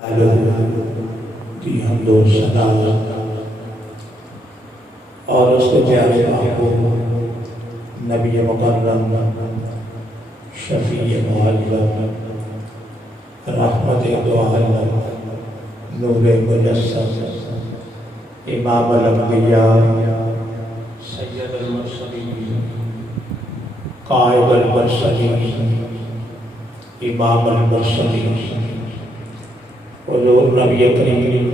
کی حمد و ثنا اور اس کے پیارے محبوب نبی مکرم شفیع معلم رحمت دو عالم نور مجسم امام الانبیاء سید المرسلین قائد المرسلین امام المرسلین حضور نبی کریم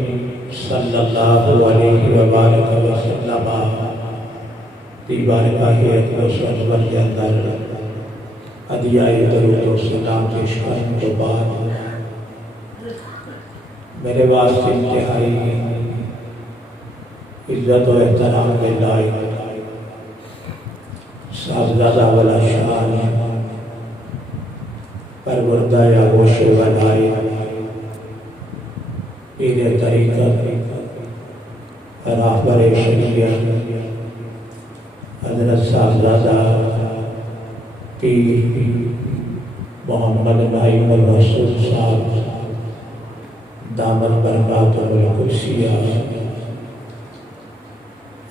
صلی اللہ علیہ وآلہ وسلم کی بارگاہ اقدس انور کے اندر ہدیہ درود و سلام پیش کرنے کے بعد میرے واسطے انتہائی عزت و احترام کے لائق صاحبزادہ والا شان پروردہ یا گوش ولائے پیر طریقت راہبر شریعت حضرت صاحبزادہ پیر محمد نعیم الرسول صاحب دامت برکاتہ القدسیہ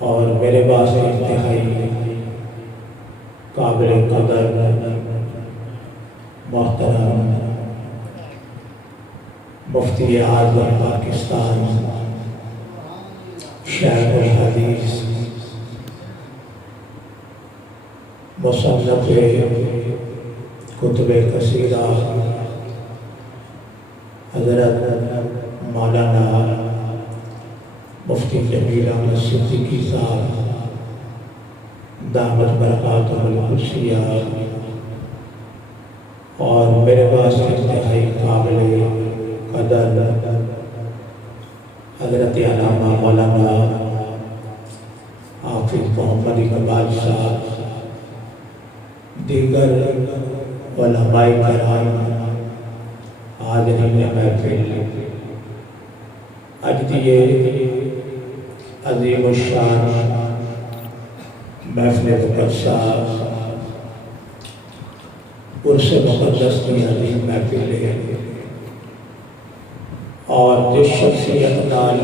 اور میرے پاس انتہائی قابل قدر محترم مفتی اعظم پاکستان شیخ الحدیث مصنف کتب کثیرہ حضرت مولانا مفتی جمیل احمد صدیقی صاحب دامت برکاتہ القدسیہ اور میرے پاس انتہائی قابل قدر حضرت علامہ مولانا حافظ محمد اقبال صاحب دیگر علماء کرام حاضرین محفل اجدیے عظیم الشان محفل مقدسہ عرس مقدس کی عظیم محفل ہے اور جس شخصیت نال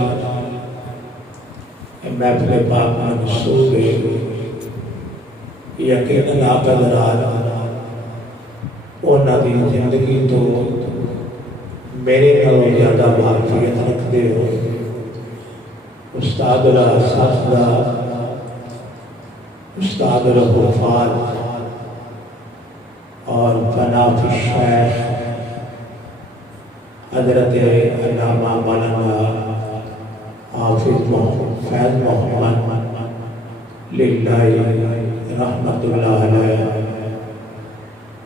محفل پاک منسوب ہے یقیناً آپ حضرات انہاں دی زندگی تو میرے نالوں زیادہ واقفیت رکھتے ہو استاد الاساتذہ استاد الغفار اور جناب الشیخ حضرت علامہ مولانا حافظ فیض محمد للہ رحمت اللہ علیہ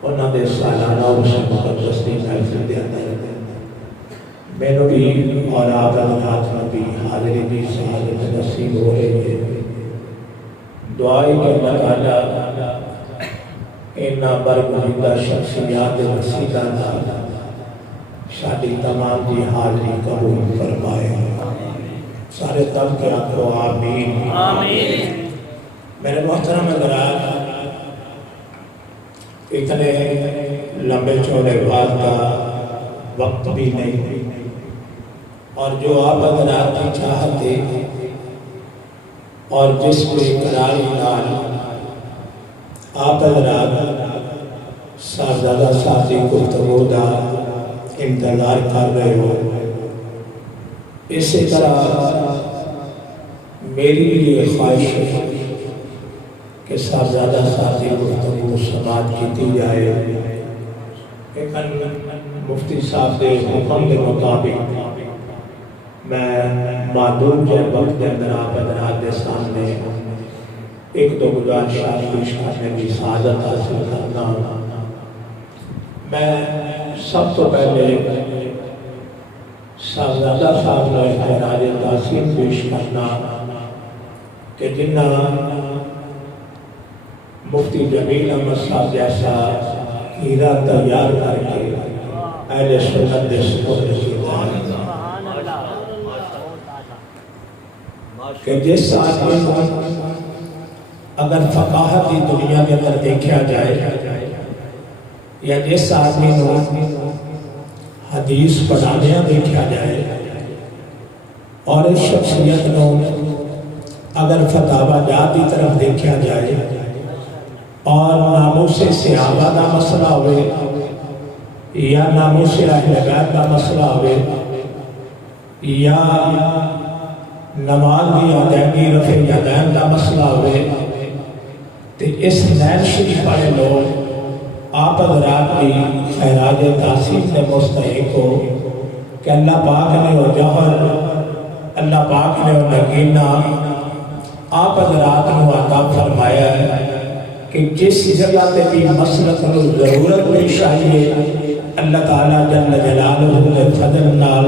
انہوں نے سالانہ عرس مقدس کی محفل دے اندر میں نے بھی اور آپ حضرات میں بھی حاضری بھی سعادت نصیب ہو رہی ہے دعائی کے مطالعہ انہاں برگزیدہ شخصیات وسیلہ نال شادی تمام دی حاضری قبول فرمائے سارے دل کے آنکھو آمین میرے محترم حضرات اتنے لمبے چوڑے بعد کا وقت بھی نہیں اور جو آپ حضرات کی چاہتے اور جس بے قراری نال آپ حضرات صاحبزادہ صاحبی گفتگو دا انتظار کر رہے ہو اسی طرح میری بھی یہ خواہش ہے کہ صاحبزادہ صاحبی گفتگو سماعت کی جائے لیکن مفتی صاحب کے حکم کے مطابق میں معدوم جائے وقت کے اندر آپ حضرات کے سامنے ایک دو گزارشات پیش کرنے کی سعادت حاصل کرنا میں سب تو پہلے صاحبزادہ صاحب نے خراج تحسین پیش کرنا کہ جنہ مفتی جمیل احمد صاحب جیسا ہیرا تیار کر کے اہل سنت دے سپرد کیتا کہ جس آدمی اگر فقاہت کی دنیا کے اندر دیکھا جائے یا جس آدمی حدیث پڑھانے دیکھا جائے اور اس شخصیت نو اگر فتاوا جات کی طرف دیکھا جائے اور ناموس صحابہ کا مسئلہ ہوئے یا ناموس اہل بیت کا مسئلہ ہوئے یا نماز کی ادائیگی رفع یدین کا مسئلہ ہوئے تو اس نین شریف والے لوگ آپ حضرات کی خیراج تحسین سے مستحق ہو کہ اللہ پاک نے وہ جوہر، اللہ پاک نے وہ نگینہ آپ حضرات کو عطا فرمایا ہے کہ جس جگہ پہ بھی مسلک کو ضرورت پیش آئی ہے اللہ تعالیٰ جل جلالہ کے فضل نال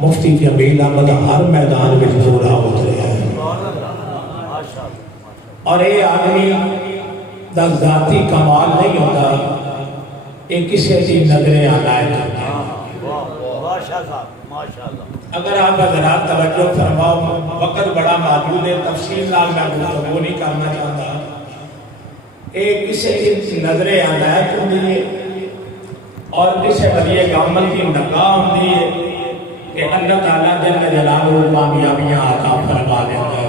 مفتی جمیل احمد ہر میدان میں پورا اتریا ہے اور یہ آدمی دا ذاتی کمال نہیں ہوتا، یہ کسی کی نظریں عنایت ہوتا ہے۔ اگر آپ حضرات توجہ فرماؤ، وقت بڑا محدود ہے، تفصیل نال میں گفتگو نہیں کرنا چاہتا، یہ کسی کی نظریں عنایت ہوتی ہے اور کسی ولی گامل کی نگاہ ہوتی ہے کہ اللہ تعالیٰ جل جلالہ کامیابیاں عطا فرما دیتا ہے۔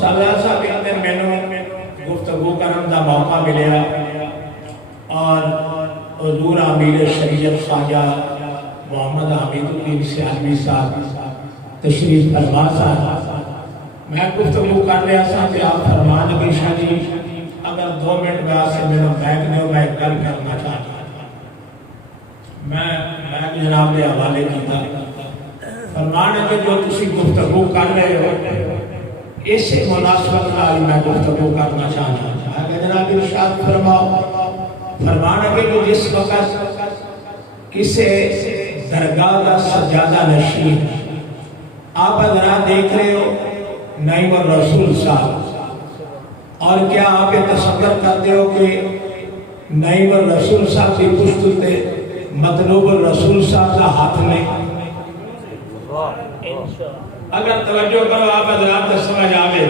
سالار صاحب کہتے ہیں میں گفتگو کرنے کا موقع ملیا اور حضور امیر شریعت خواجہ محمد حمید الدین سیالوی صاحب تشریف فرما صاحب، میں گفتگو کر رہا تھا کہ آپ فرمان کی شاہ جی اگر 2 منٹ میں آپ سے میرا بیگ دے میں ایک گل کرنا چاہتا میں جناب کے حوالے کیا فرمان ہے کہ جو تسی گفتگو کر رہے ہو اسی مناسبت نال میں گفتگو کرنا چاہتا ہوں کہ جناب ارشاد فرماؤ، فرمان ہے کہ جس وقت کسی درگاہ کا سجادہ نشین آپ حضرات دیکھ رہے ہو نعیم الرسول صاحب، اور کیا آپ یہ تصور کرتے ہو کہ نعیم الرسول صاحب کی پشت تے مطلوب الرسول صاحب کا ہاتھ نہیں؟ اگر توجہ کرو آپ حضرات تو سمجھ آگے،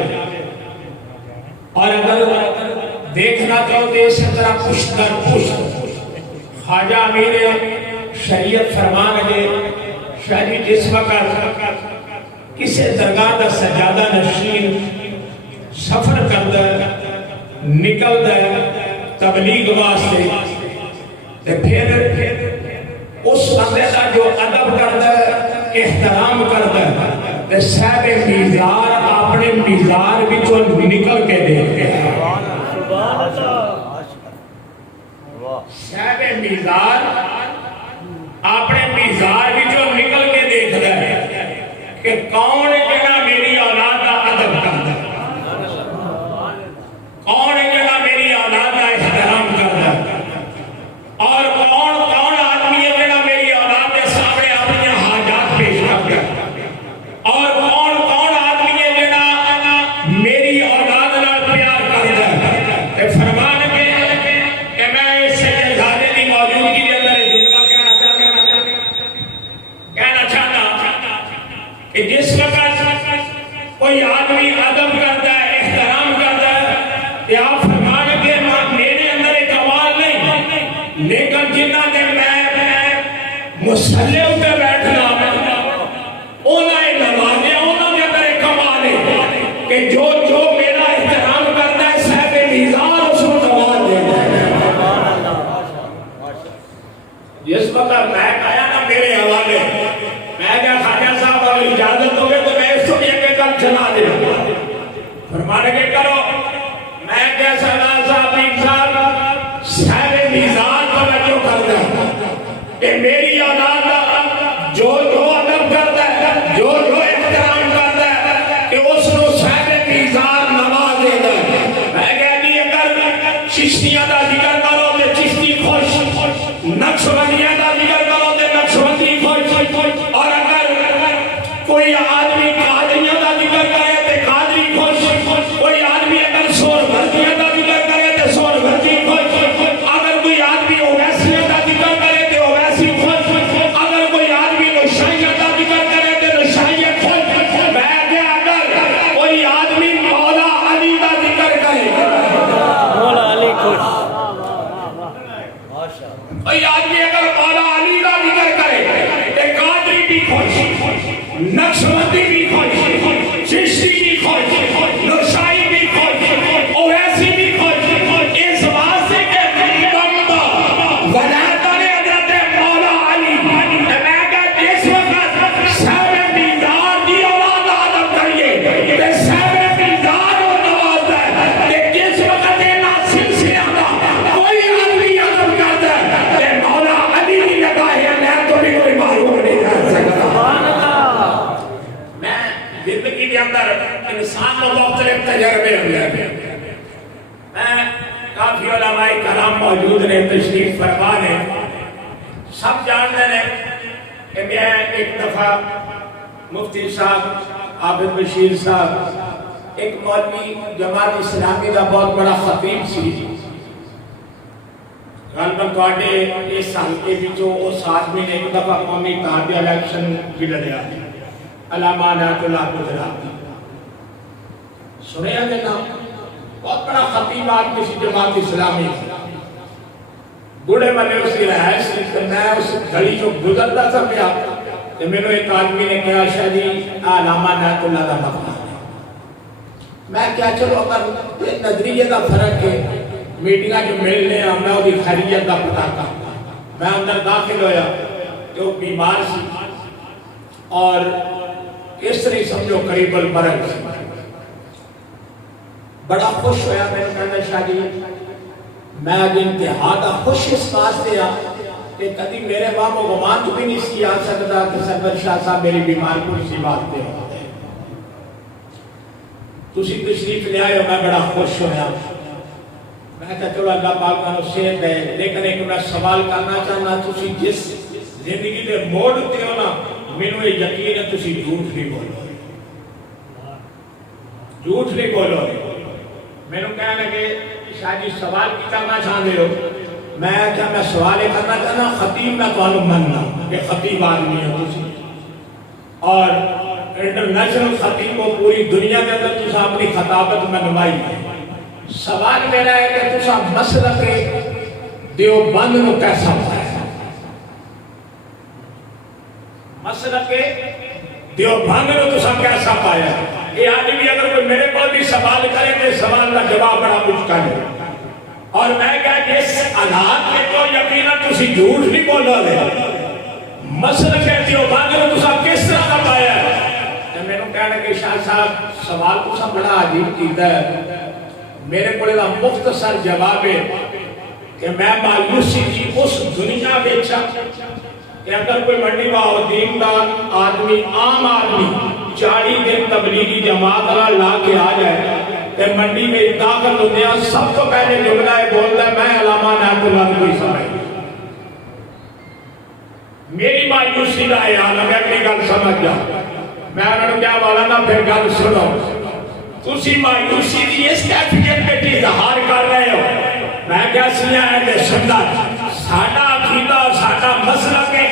اور اگر دیکھنا چاہو تو اسی طرح پشت در پشت خواجہ امیر شریعت فرمان ہے شاہ جی جس وقت کسی درگاہ کا سجادہ نشین سفر کرتا ہے نکلتا ہے تبلیغ واسطے تو پھر اس بندے کا جو ادب کرتا ہے احترام کرتا ہے تو صاحب میزار اپنے میزار بچوں نکل کے دیکھتے ہیں، صاحب میزار اپنے میزار بچوں نکل کے دیکھتا ہے کہ کون جگہ میری اولاد کا ادب کرتا ہے، کون جگہ میری اولاد کا احترام کرتا ہے، اور کون آدمی ہے جگہ میری اولاد کے سامنے اپنی حاجات پیش کرتا ہے، اور کون آدمی ہے جگہ میری اولاد نال پیار کرتا ہے۔ فرمان کہ میں اس شہزادے کی موجودگی کے اندر جملہ کہنا چاہتا کہ جس وقت کوئی آدمی ادب کرتا ہے احترام کرتا ہے کہ آپ فرمان کہ میرے اندر ایک کمال نہیں، لیکن جنہ دن میں مسلح پہ بیٹھنا انہیں نوازیا انہوں نے اندر ایک کمال ہے کہ جو میرا احترام کرتا ہے صاحب میزان اس کو نواز دیتا ہے۔ جس وقت میں کہا نا میرے حوالے میں کیا خواجہ صاحب اگر اجازت ہوگی تو میں اس کو یہ کل چلا دے فرمانے کے کرو، میں کیا سردار صاحب پیر صاحب صاحب میزان توجہ کرتا ہے کہ میری اولاد جو ادب کرتا ہے جو احترام کرتا ہے کہ اس کو صاحب میزان نواز دیتا ہے۔ میں کہا جی اگر چشتیاں دا ذکر کرو تو چشتی خوش، نقشبندیاں دا ذکر کرو تو نقشبندی خوش، اور اگر کوئی آدمی قادریاں دا ذکر کرے تو قادری خوش، کوئی آدمی اگر سور بھرتیاں دا ذکر کرے تو سور بھرتی خوش، اگر کوئی آدمی اویسیاں دا ذکر کرے تو اویسی خوش، خوش, نقشبندی بھی خوش, چشتی بھی خوش, نقشائی بھی خوش, اویسی بھی خوش. اس واسطے کے بندہ ولایت نے حضرت مولا علی میں کہ جس وقت صاحب بیدار دی اولاد آدم کریے کہ صاحب بیدار و نواز ہے کہ جس وقت اینا سلسلہ دا کوئی عدلی عدم کرتا ہے کہ مولا علی کی نگاہ ہے میں تو بھی کوئی معلوم نہیں کر سکتا. میں زندگی کے اندر انسان کو مختلف تجربے ہوئے, میں کافی علماء کرام موجود نے, تشریف فرما نے, سب جانتے ہیں کہ میں ایک دفعہ مفتی صاحب عابد بشیر صاحب ایک مولوی جماعت اسلامی کا بہت بڑا خطیب سی, غالباً تواڈے اس سال کے وچوں اس آدمی نے ایک دفعہ قومی اتحادیہ الیکشن بھی لڑیا, علامہ عنایت اللہ گجراتی, سنیا کہ نام, بہت بڑا خطیب آدمی سی جماعت اسلامی. بوڑھے والے اس کی رہائش سی, میں اس گھڑی جو گزرتا تھا پیا کہ میں نے ایک آدمی نے کہا شاہ جی علامہ عنایت اللہ کا مقام ہے. میں کیا چلو اگر یہ نظریے کا فرق ہے, میٹنگاں جو ملنے ہیں میں وہ خیریت کا پتا تھا. میں اندر داخل ہویا کہ وہ بیمار سی اور اس طرح سمجھو قریب المرض سی. بڑا خوش ہویا, میں نے کہا شاہ جی میں آج انتہا کا خوش اس واسطے آ کہ کبھی میرے باب و گمان تو بھی نہیں سی آ سکتا کہ سرور شاہ صاحب میری بیمار کو اسی بات پہ تسی تشریف لے آئے ہو. میں بڑا خوش ہویا, میں کہا چلو اللہ پاک کا صحت ہے, لیکن ایک میں سوال کرنا چاہنا, تسی جس زندگی دے موڑ تے ہو نا, مینوں یہ یقین ہے تسی جھوٹ نہیں بولو, جھوٹ نہیں بولو. میں نے کہا کہ شاہ جی سوال کی کرنا چاہتے ہو, میں کیا میں سوال کرنا چاہنا, خطیب میں تو مننا کہ خطیب آدمی ہے تسی, اور انٹرنیشنل خطیب کو پوری دنیا کے اندر تسا اپنی خطابت میں نمائی ہے. سوال میرا ہے کہ تسا مسلک دیوبند کو کیسا پایا, مسلک دیوبند کو تسا کیسا پایا. یہ آدمی اگر کوئی میرے پاس بھی سوال کرے تو سوال کا جواب بڑا مشکل ہے, اور میں کہا کہ اس حالات میں تو یقیناً تسی جھوٹ نہیں بولو گے, مسلک دیوبند کو تسا کس طرح کا پایا. میں نے کہا کہ شاہ صاحب سوال تسا بڑا عجیب کیتا ہے, میرے کو مختصر جواب ہے کہ میں مایوسی کی اس دنیا بیچا کہ اگر کوئی منڈی باہو دیندار آدمی, عام آدمی 40 دن تبلیغی جماعت لا کے آ جائے کہ منڈی میں داخل ہوتے ہیں, سب تو پہلے جملہ ہے بولتا ہے میں علامہ عنایت اللہ کوئی سمجھ. میری مایوسی کا حیال ہے, میں اپنی گل سمجھ جا, میں انہوں کیا بولا نا پھر گل سنو, تسی مایوسی کی اس کیفیت پہ بھی اظہار کر رہے ہو. میں کیا سیاں ہے کہ سندر ساڈا عقیدہ ساڈا مسلک ہے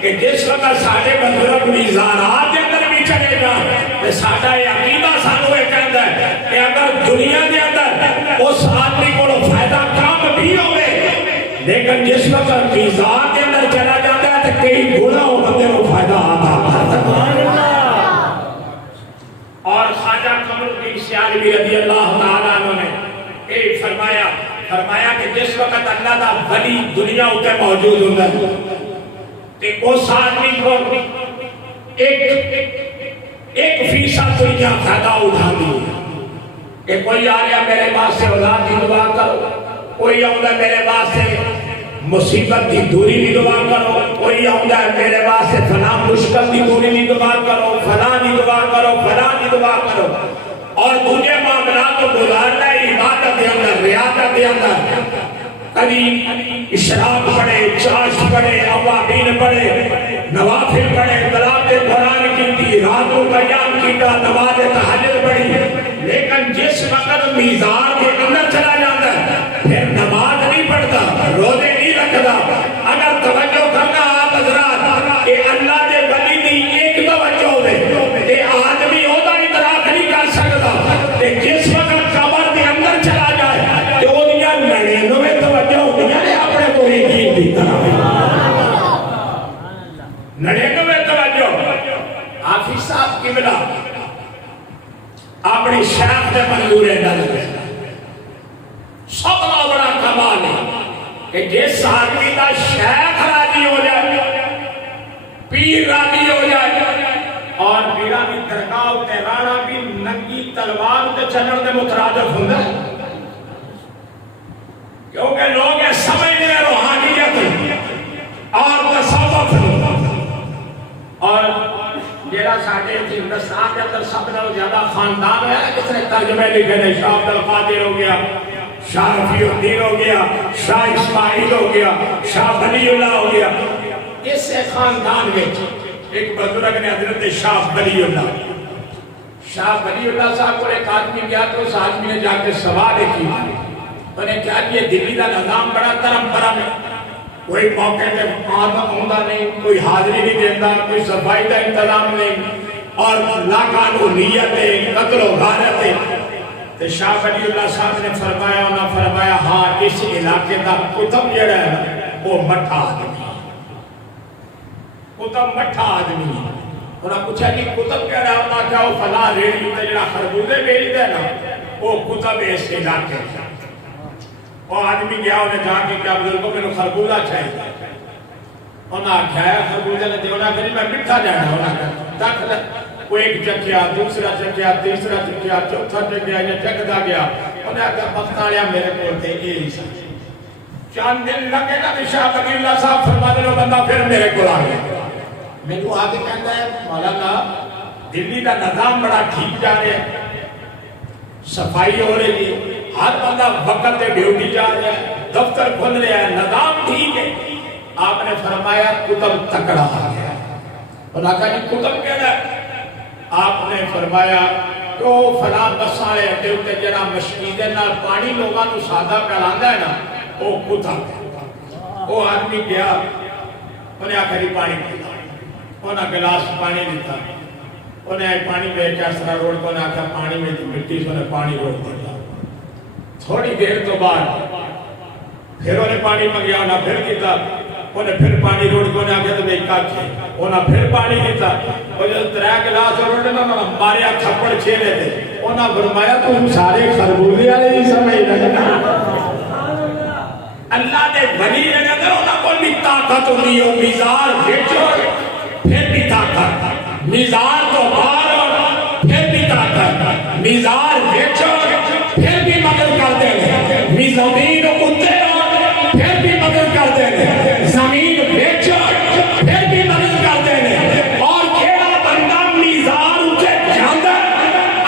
کہ جس وقت ساڈے بزرگ میزانات کے اندر بھی چلے جائیں, ساڈا یہ عقیدہ سانو یہ کہتا ہے کہ اگر دنیا کے اندر اس آدمی کو فائدہ کم بھی ہوئے, لیکن جس وقت میزان کے اندر چلا جاتا ہے تو کئی گنا ہو بندے کو فائدہ آتا ہے. اور خواجہ قمر الدین سیالوی رضی اللہ تعالیٰ عنہ نے ایک فرمایا کہ جس وقت اللہ کا ولی دنیا اتنے موجود ہوتا ہے تو اس آدمی کو ایک فیصد دنیا فائدہ اٹھا دی کہ کوئی آ رہا میرے واسطے اولاد کی دعا کرو, کوئی آؤں میرے واسطے مصیبت کی دوری بھی دعا کرو, کوئی آؤں میرے واسطے فلاں مشکل کی دوری بھی دعا کرو, فلاں کی دعا کرو, فلاں کی دعا کرو, اور دوسرے معاملات کو گزارنا ہے عبادت کے اندر, ریاضت کے اندر. کبھی اشراق پڑھے, چاش پڑھے, اوابین پڑھے, نوافل پڑھے, تلاوت قرآن کی, راتوں کا قیام کیتا, نماز تہجد پڑھی, لیکن جس وقت میزان کے اندر چلا جاتا ہے پھر نماز نہیں پڑھتا, روزے نہیں رکھتا. اگر توجہ کرنا آپ حضرات کہ اللہ کے ولی دی ایک توجہ ہوئے کہ آدمی ہوتا ادراک نہیں کر سکتا کہ جس وقت قبر کے اندر چلا جائے تو وہ دیا 99 توجہ ہوتی ہے اپنے کو یقین دی طرح 99 توجہ حافظ صاحب قبلہ اپنی شیخ دے منظور نظر سب کا بڑا کمال ہے کہ جس آدمی کا شیخ راضی ہو جائے پیر راضی ہو جائے اور پیرا بھی درگاہ تے رانا بھی ننگی تلوار تے چلن دے مترادف ہوندا ہے کیونکہ لوگ یہ سمجھتے ہیں روحانیت اور تصوف اور جیڑا ساڈے ہندوستان کے اندر سب نالوں زیادہ خاندان ہے جس نے ترجمے لکھے نے شاہ عبد القادر ہو گیا شاہ رفیع الدین ہو گیا شاہ اسماعیل ہو گیا شاہ ولی اللہ ہو گیا اس خاندان میں ایک بزرگ نے حضرت شاہ ولی اللہ صاحب کو ایک آدمی گیا تو اس آدمی نے جا کے سوال کی انہیں کیا کہ یہ دلی کا نظام بڑا ترم پرم ہے کوئی موقع پہ آمدہ نہیں کوئی حاضری نہیں دیتا کوئی صفائی کا انتظام نہیں اور لاقانونیت ہے قتل و غارت ہے تو شاہ ولی اللہ صاحب نے فرمایا ہاں اس علاقے کا کتب جڑا ہے وہ مٹھا آدمی کتب مٹھا آدمی انہاں پوچھا کہ کتب کیا رہا ہوتا کیا وہ فلاں ریڈی ہوتا جڑا خربوزے بیچ دے نا وہ کتب اس علاقے وہ آدمی گیا انہیں جا کے کیا بزرگوں میں خربوزہ چاہیے انہاں کھایا خربوزہ نے دیونا کری میں مٹھا جانا انہاں کہا وہ ایک چکیا دوسرا چکیا تیسرا چکیا چوتھا چکیا یا چکدا گیا انہاں کہا بختاڑیا میرے کو تے یہی ساتھ چاند دن لگے نا کہ شاہ ولی اللہ صاحب فرما دے لو بندہ پھر میرے کو آگے میں تو آگے کہتا ہے مولانا دلی کا نظام بڑا ٹھیک جا رہے ہیں صفائی ہو رہی ہے ہر بندہ وقت پہ ڈیوٹی جا رہا ہے دفتر کھل رہا ہے نظام ٹھیک ہے آپ نے فرمایا کتب تکڑا آ گیا اور آقا جی کتب کہنا ہے آپ نے فرمایا تو فلاں بساں اڈے تے جڑا مشکیدے نال پانی لوگاں نوں سادہ پلانا ہے نا وہ کتب وہ آدمی گیا انہیں آخری پانی پیتا انہیں گلاس پانی دیتا انہیں پانی بے کے اسرا روڈ کو انہیں آخر پانی میں مٹی سے انہیں پانی روڈ دیتا تھوڑی دیر تو بعد پھر انہیں پانی منگیا انہیں پھر کیتا انہیں پھر پانی روڈ کو انہیں آخر تو بے کاکھے انہیں پھر پانی دیتا اور جب 3 گلاس روڈ دینا انہیں ہمارے تھپڑ چھیلے تھے انہیں فرمایا تو ہم سارے خربوزے والے ہی سمجھ لگنا اللہ نے ولی نے اگر انہیں کو بھی طاقت ہوئی ہو میزار بھیجو پھر بھی طاقت میزار تو بار پھر بھی طاقت میزار بھیجو پھر بھی مدد کر دیں زمین اتے پھر بھی مدد کر دیں زمین بھیجو پھر بھی مدد کر دیں اور کیڑا بندہ میزار اتے جاندہ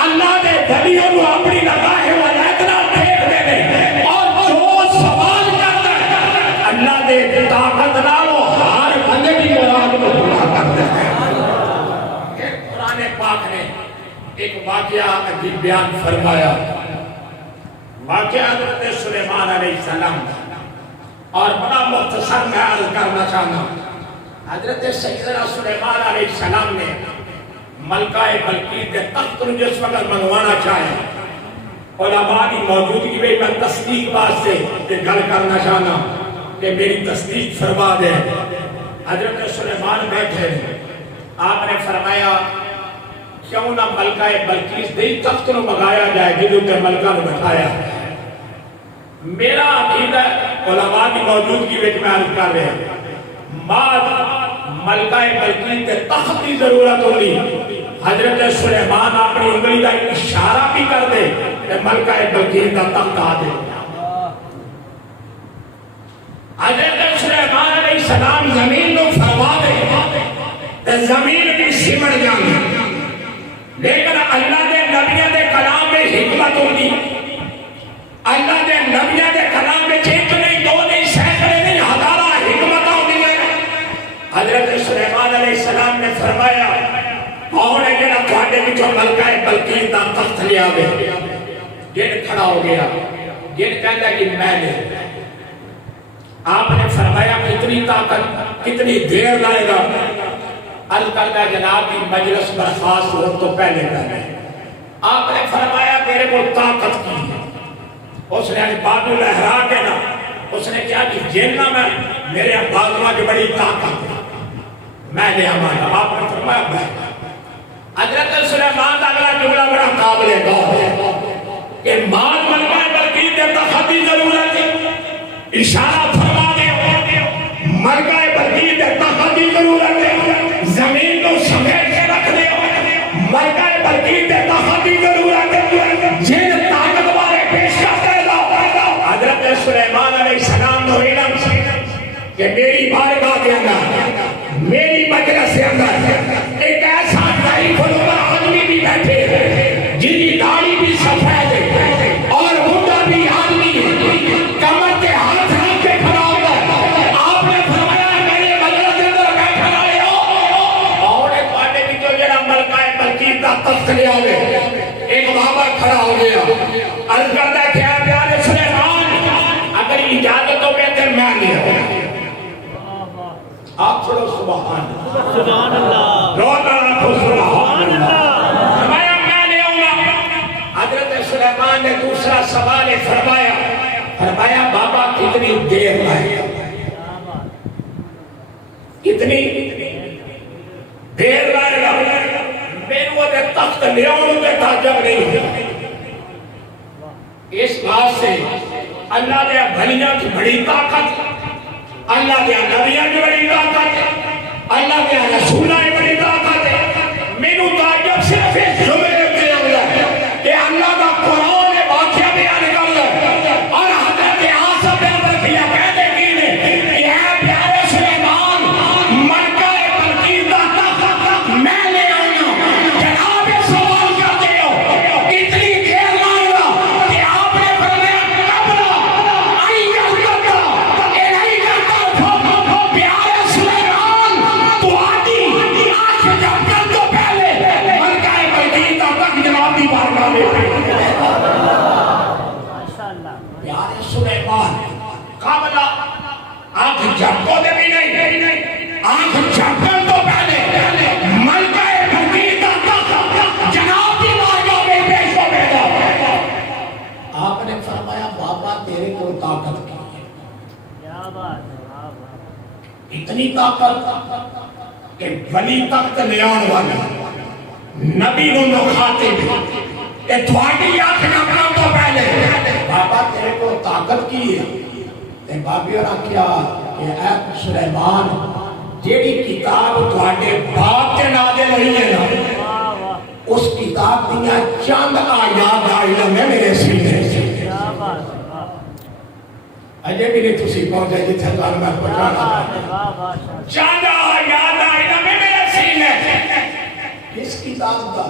اللہ نے ولیوں کو اپنی نگاہ ولایت نال دیکھ دے اور جو سوال کرتا ہے اللہ نے طاقت نال ہر بندے کی مراد کو پورا کرتا ہے قرآن پاک نے ایک واقعہ عجیب بیان فرمایا واقعہ حضرت سلیمان علیہ السلام اور بڑا مختصر میں عرض کرنا چاہنا حضرت سیدنا سلیمان علیہ السلام نے ملکہ بلقیس کے تخت کو جس وقت منگوانا چاہے علماء کی موجودگی میں میں تصدیق واسطے گل کرنا چاہنا کہ میری تصدیق فرما دے حضرت سلیمان بیٹھے آپ نے فرمایا کیوں نہ ملکہ بلقیس دے تخت کو منگایا جائے جدو کہ ملکہ نے بٹھایا میرا عقیدہ علماء کی موجودگی میں عرض کر رہے ہیں بعد ملکہ بلقیس کے تخت کی ضرورت ہوگی حضرت سلیمان اپنی انگلی کا اشارہ بھی کر دے کہ ملکہ بلقیس کا تخت آ دے حضرت سلیمان علیہ السلام زمین کو فرما دے کہ زمین بھی سمٹ جانا لیکن اللہ دے نبیوں دے کلام میں حکمت ہوگی اللہ دے نبیوں دے کلام میں ایک نہیں دو نہیں سینکڑے نہیں ہزارہ حکمت ہوگی حضرت سلیمان علیہ السلام نے فرمایا کون ہے جنہاں تھوڑے بچوں ملکہ بلقیس دا تخت لیا گئے جن کھڑا ہو گیا جن کہتا کہ میں نے آپ نے فرمایا کتنی طاقت کتنی دیر لائے گا القلعہ جناب کی مجلس برخاست ہو تو پہلے آپ نے فرمایا میرے کو طاقت کی اس نے بادل لہرا کے نا اس نے کیا کہ جنہ میں میرے بادلوں کی بڑی طاقت ہے میں نے ہمارا آپ نے فرمایا اشارہ فرما دے مرگائے بلقیس دے تخت دی ضرورت ہے زمین کو سمیٹ کے رکھ دے مرگائے بلقیس دے تخت دی ضرورت ہے جن طاقت والے پیش کرتے دا حضرت سلیمان علیہ السلام نے علم کہ میری بارگاہ کے اندر میری مجلس کے اندر ایک ایسا ضعیف العمر آدمی بھی بیٹھے ہیں جن کی داڑھی بھی سفید ہے اور بوڑھا بھی آدمی کمر کے ہاتھ رکھ کے کھڑا ہوتا ہے آپ نے فرمایا میرے مجلس کے اندر بیٹھا رہے ہو اور ایک پاٹے بھی تو جڑا ملکہ بلقیس کا تخت لے آوے ایک بابا کھڑا ہو گیا عرض کرتا ہے کہ اے پیارے سلیمان اگر اجازت ہو گئے تو میں نہیں ہوں آپ چھوڑو سبحان اللہ روتا رکھو سبحان اللہ فرمایا میں لے آؤں گا حضرت سلیمان نے دوسرا سوال فرمایا بابا کتنی دیر لائے کتنی دیر لائے گا میرے وہ تخت لے آؤں گے تعجب نہیں اس بات سے اللہ نے بھلیاں کی بڑی طاقت اللہ کے نبیوں کی بڑی طاقت اللہ کے رسولوں کی بڑی طاقت ہے مینوں تعجب صرف اس جملے کے اندر کہ اللہ کا قرآن واقعہ بیان کر ہے اور حضرت آسف نے کیا کہتے کی نے کہ اے پیارے سلیمان ملکہ بلقیس کا تخت میں لے آؤں جناب سوال کرتے ہو اتنی دیر لائے گا کہ آپ نے فرمایا قبل آئی کرتا پیارے سلیمان تو آتی آنکھ جب کر تو پہلے ملکہ بلقیس کا تخت جناب دی بارگاہ میں پیارے سلیمان قبل آنکھ جب کو دے بھی نہیں آنکھ جب کر تو پہلے ملکہ بلقیس کا تخت جناب دی بارگاہ میں پیش ہو گیا آپ نے فرمایا بابا تیرے کو طاقت کی ہے کیا بات ہے اتنی طاقت کہ ولی تخت لے آن والا نبی نو کھاتے بھی کہ تھوڑی آنکھ نکلا تو پہلے بابا تیرے کو طاقت کی ہے تے بابی اور کیا کہ اے سلیمان جیڑی کتاب تھوڑے باپ کے نازل ہوئی ہے نا اس کتاب دیا چند آیات علم ہے میرے سینے سے اجے بھی نہیں تسی پہنچے جتھے کار میں پہنچانا چند آیات علم ہے میرے سینے اس کتاب دا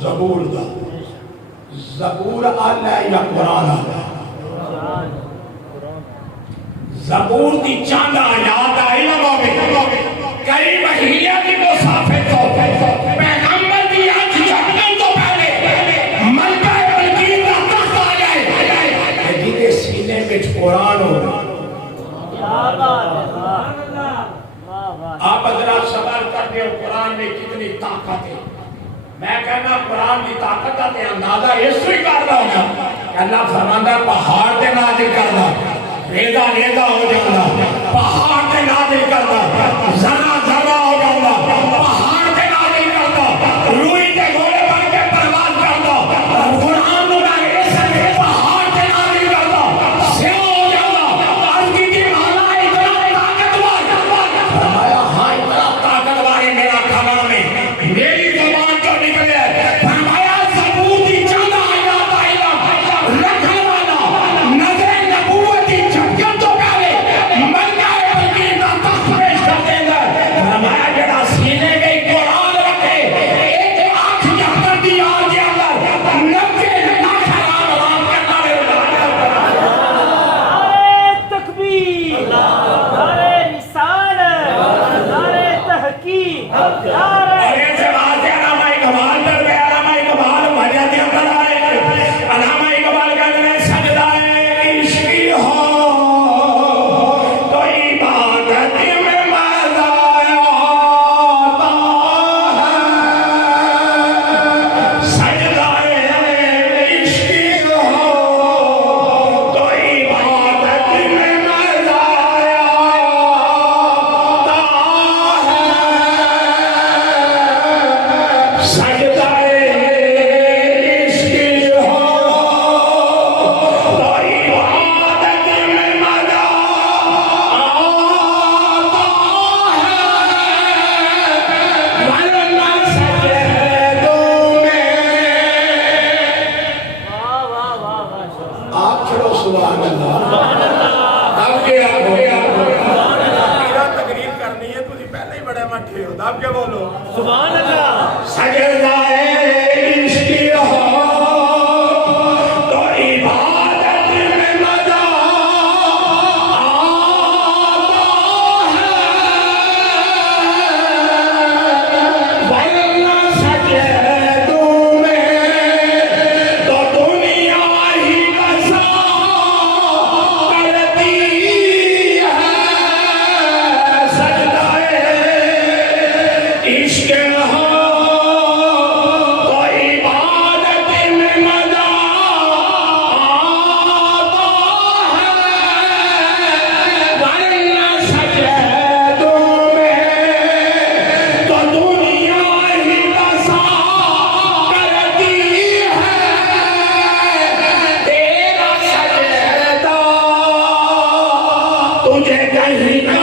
زبور دا زبور آلہ یا قرآن آلہ زبور دی چند آیات علم ہوگی کئی مہینے کی مسافت ہو پیغمبر دی آنکھ جھپکن تو پہلے ملکہ بلقیس کا تخت آ جائے جنہیں سینے میں قرآن ہو آپ حضرات سوال کرتے ہو قرآن میں کتنی طاقت ہے میں کہنا قرآن کی طاقت ہے اندازہ اس سے کرنا ہوگا کہ اللہ فرماندہ پہاڑ تے نازل کرنا ریزہ ریزہ ہو جانا پہاڑ تے نازل کرنا ذرہ ذرہ ہو جانا پہاڑ تے نازل کرنا روئی تے گھوڑے بن کے پرواز کرنا قرآن نو میں اس پہاڑ تے نازل کرنا سیاہ ہو جانا عرض کی مانا اتنا طاقتور فرمایا ہاں اتنا طاقتور ہے میرا کلام ہے میری زبان تو نکلے فرمایا زبور دی چند آیات علم رکھنے والا نظر نبوت دی جھپکن تو پہلے ملکہ بلقیس کا تخت پیش کر دیں گے فرمایا جڑا سینے میں قرآن رکھے ایک آنکھ جھپکن دی آل کے اندر 90 لاکھ حرام کرنا ہے نعرہ تکبیر نعرہ رسالت نعرہ تحقیق نعرہ سجدائے عشق ہو تو عبادت میں مزہ آتا ہے، ورنہ سجدوں میں تو دنیا ہی بسا کرتی ہے، سجدائے عشق ہو تو عبادت میں مزہ آتا ہے، ورنہ سجدوں میں تو دنیا ہی بسا کرتی ہے، تیرا سجدہ تجھے کہیں نہ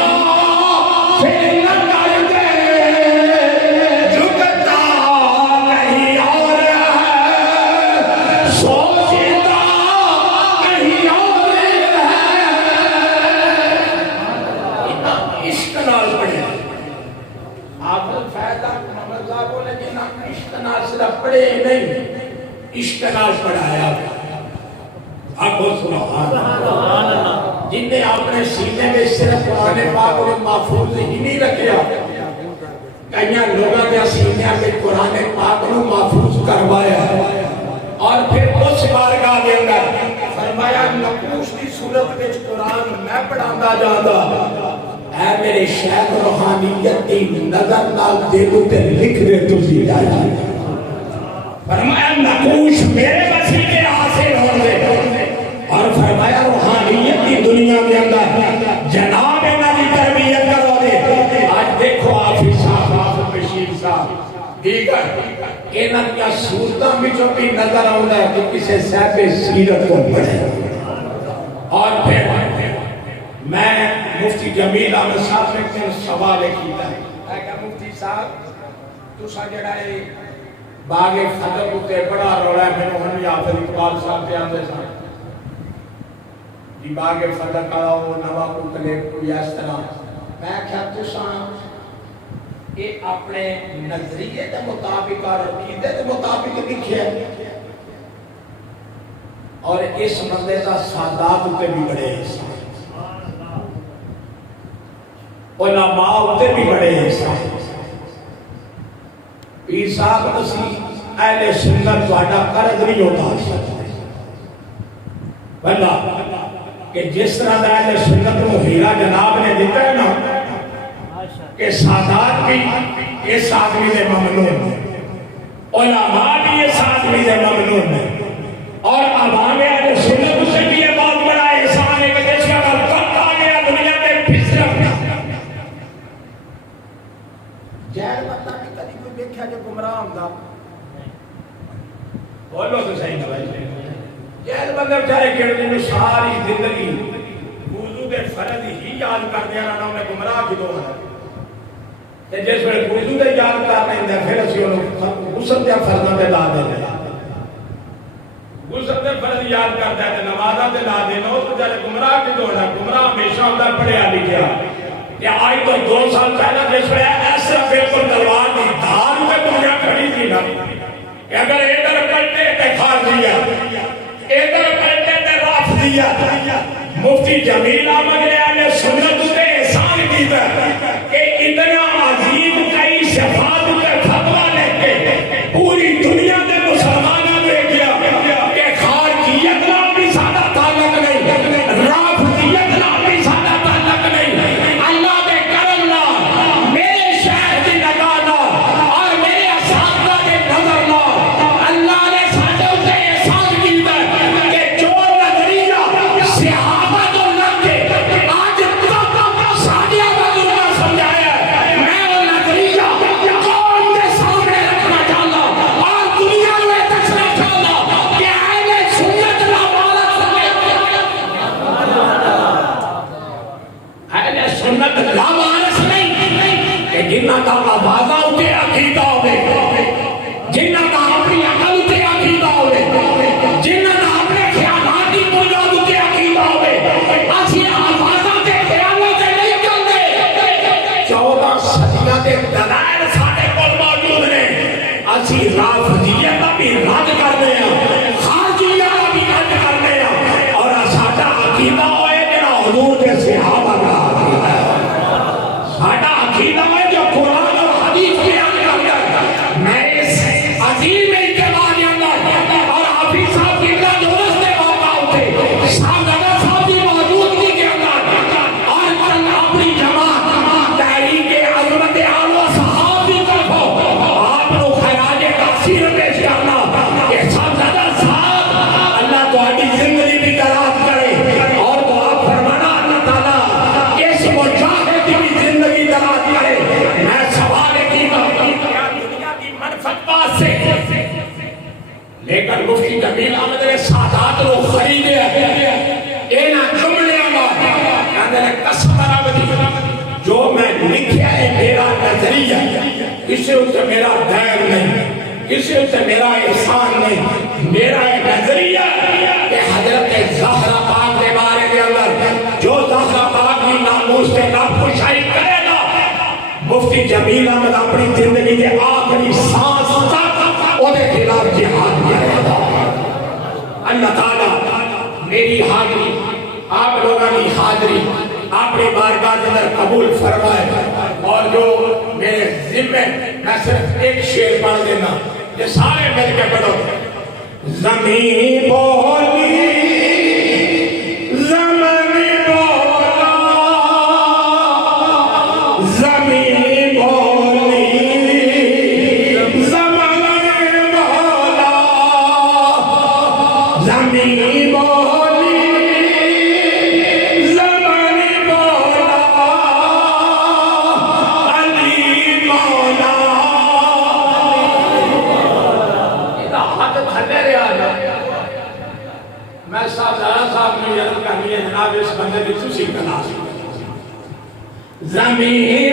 پھر نہ کر دے، جھکتا کہیں اور ہے، سوچتا کہیں اور ہے۔ عشق نال پڑھے حافظ فیض محمد صاحب بولے کہ نہ عشق نال صرف پڑھے ہی نہیں، عشق نال پڑھایا۔ آپ بہت سبحان اللہ، جن نے اپنے سینے میں صرف قرآن پاک اور محفوظ ہی نہیں رکھیا، کئیاں لوگوں کے سینے میں قرآن پاک کو محفوظ کروایا اور پھر اس بارگاہ کے اندر فرمایا نقوش کی صورت میں قرآن میں پڑھاتا جاتا، اے میرے شیخ روحانیت کی نظر نال دل تے لکھ دے تسی جایا، فرمایا نقوش میرے وسیلے حاصل ہوں گے، اور فرمایا روحانیت کی دنیا کے اندر جناب نبی تربیت کرو دے۔ آج دیکھو حافظ صاحب، حافظ بشیر صاحب دیگر انہاں کیا صورتاں وچوں بھی نظر آਉਂدا ہے کہ کسی صاحب سیرت کو پڑھے۔ اور پھر میں مفتی جمیل احمد صاحب نے ایک سوال کیتا ہے، میں کہا مفتی صاحب تساں جڑا ہے باغ فضل تے بڑا رولا ہے، میں نے حافظ اقبال صاحب تے آندے سن کہ باغ فضل کا وہ نواں کوتلے کوئی اس طرح، میں کیا تساں یہ اپنے نظریے کے مطابق اور عقیدے کے مطابق لکھیا ہے، اور اس بندے کا سادات تے بھی بڑے احسان، علماء تے بھی بڑے احسان۔ پیر صاحب اسی اہل سنت تہاڈا قرض نہیں ہوتا بندہ کہ جس طرح دا اہل سنت کو ہیرا جناب نے دیتا ہے نا کہ سادات بھی اس آدمی سے ممنون ہے، علماء بھی اس آدمی سے ممنون ہے، اور عوام اہل سنت سے بھی یہ بہت بڑا احسان ہے کہ جس کا وقت آ گیا دنیا میں پھسرک جہل بندہ بھی کبھی کوئی دیکھا جو گمراہ ہوتا، بولو تو صحیح نہ بھائی، جہل بندے بچارے کہتے ہیں ساری زندگی وضو دے فرض ہی یاد کر دیا نہ انہیں گمراہ کی دو ہے، جس میں وضو دے یاد کر رہے ہیں پھر اسی انہوں غسل دے فرضاں دے لا دے، غسل دے فرض یاد کرتا ہے نمازاں دے لا دینا، اس بچارے گمراہ کی دو ہے۔ گمراہ ہمیشہ ہوتا پڑھیا لکھیا، کہ آج تو 2 سال پہلا جس میں ایسا بالکل تلوار کی دھار میں دنیا کھڑی تھی نا کہ اگر ادھر پلٹے تے خارجیہ، ادھر پلٹے تے رافضیہ، مفتی جمیل احمد نے سنت تے احسان کیتا کہ اتنا عظیم کئی صفات تے فتویٰ لے کے پوری دنیا کے مسلمانوں نے کیا کہ خارجیت نال بھی سادہ تعلق نہیں، رافضیت نال بھی سادہ تعلق نہیں، اللہ دے کرم نال میرے شہر دی نگاہ نال مفتی جمیل احمد نے سادات کو خریدے اینا جملے اندر قسم رب دی جو میں لکھیا ہے میرا نظریہ اسے اسے میرا دین نہیں اسے اسے میرا احسان نہیں میرا نظریہ کہ حضرت زہرا پاک کے بارے کے اندر جو زہرا پاک کی ناموس سے ناخوشائی کرے گا مفتی جمیل احمد اپنی زندگی کے آخری سانس تک انہیں خلاف جہاد کرے گا اللہ تعالیٰ میری حاضری آپ لوگوں کی حاضری اپنی بارگاہ کے اندر قبول فرمائے اور جو میرے ذمہ میں صرف ایک شعر پڑھ دینا یہ سارے مل کے پڑھو زمین بولی زمین بولا زمین بولی زمین بولا زمین بولی میں صاحب نے یاد کرنی ہے جناب اس بندے کی تسی کلا زمین